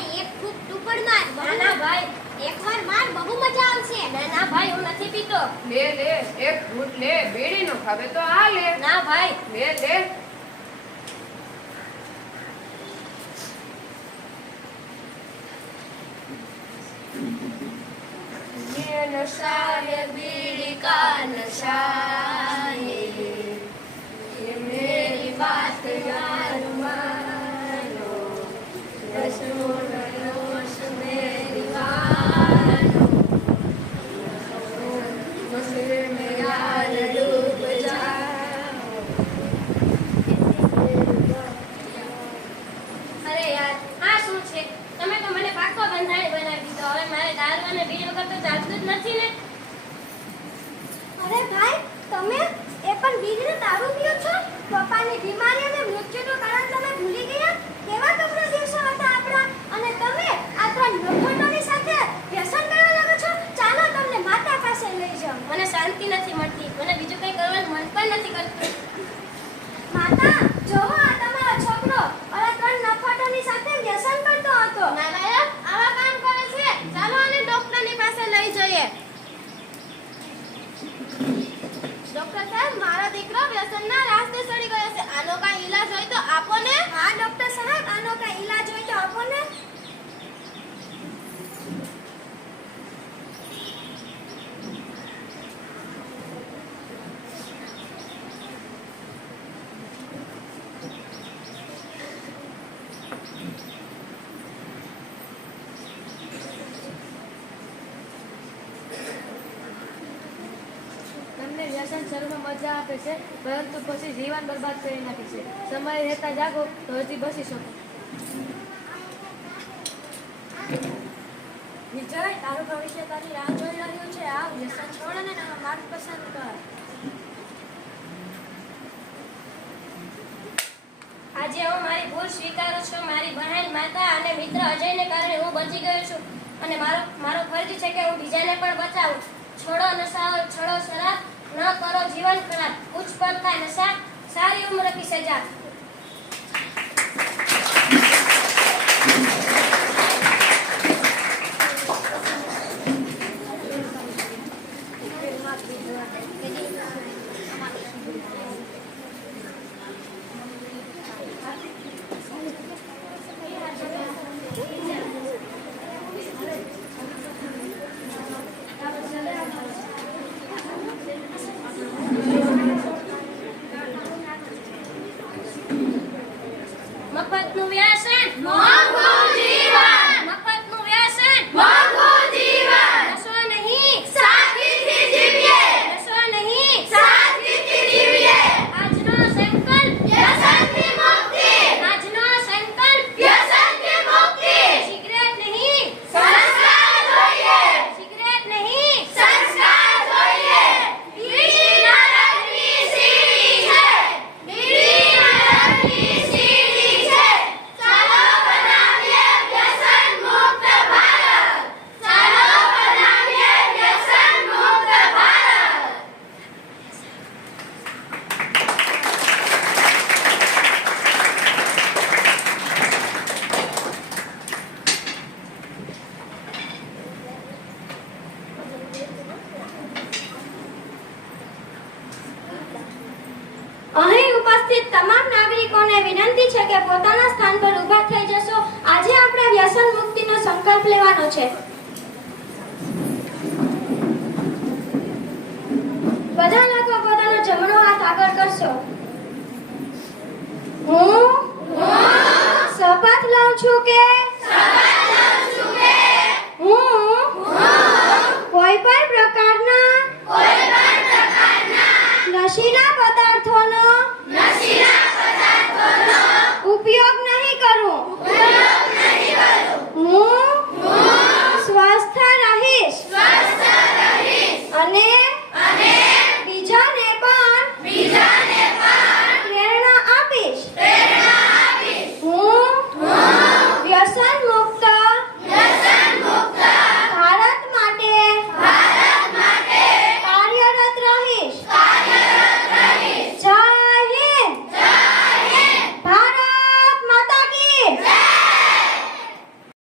ભાઈ એક ખૂબ ટુકડ માર ના ના ભાઈ એકવાર માર બહુ મજા આવશે ના ના ભાઈ હું નથી પીતો લે લે એક ઘૂંટ લે બેડી નો ખાવે તો આ લે ના ભાઈ લે લે ये नशा ये बीड़ी का नशा है ये मेरी बात यार બીમારી અને મૃત્યુનું કારણ તમે ભૂલી ગયા? કેવા કપરા દિવસો હતા આપણા. અને તમે આ ત્રણ નફટોની સાથે વ્યસન કરવા લાગો છો? ચાલો તમને માતા પાસે લઈ જાઉં મને શાંતિ નથી મળતી. મને બીજું કંઈ કરવાનું મન પણ નથી કરતું. માતા જોવો આ તમારો છોકરો. ઓલા ત્રણ નફાટોની સાથે વ્યસન કરતો હતો. નાલાયક આવા કામ કરે છે. ચાલો આને ડોક્ટરની પાસે લઈ જઈએ. ડોક્ટર સાહેબ મારા દીકરો વ્યસનના રાસ્તે আপনে? વ્યસન શરૂમાં મજા આપે છે, પરંતુ પછી જીવન બરબાદ કરી નાખે છે. સમય રહેતા જાગો તો હજી બસી શકો. વિજય, તારું ભવિષ્ય તારી રાહ જોઈ રહ્યું છે? આ વ્યસન છોડ અને નવા માર્ગ પસંદ કર. આજે હું મારી ભૂલ સ્વીકારું છું. મારી બહેન, માતા અને મિત્ર અજયને કારણે હું બચી ગયો છું. અને મારો મારો ફરજ છે કે હું બીજાને પણ બચાવું. છોડો નશાઓ, છોડો શરાબ ન કરો જીવન ખરાબ. ઉચ્ચ પર થાય નશા સારી ઉંમર કી સજા. Kapag luyasan mo! તમામ નાગરિકોને વિનંતી છે કે પોતાના સ્થાન પર ઊભા થઈ જશો. આજે આપણે વ્યસન મુક્તિનો સંકલ્પ લેવાનો છે. બધા લોકો પોતાનો જમણો હાથ આગળ કરશો. હું? શપથ લઉં છું કે? હું? કોઈ પણ પ્રકારના? નશીલા Anne.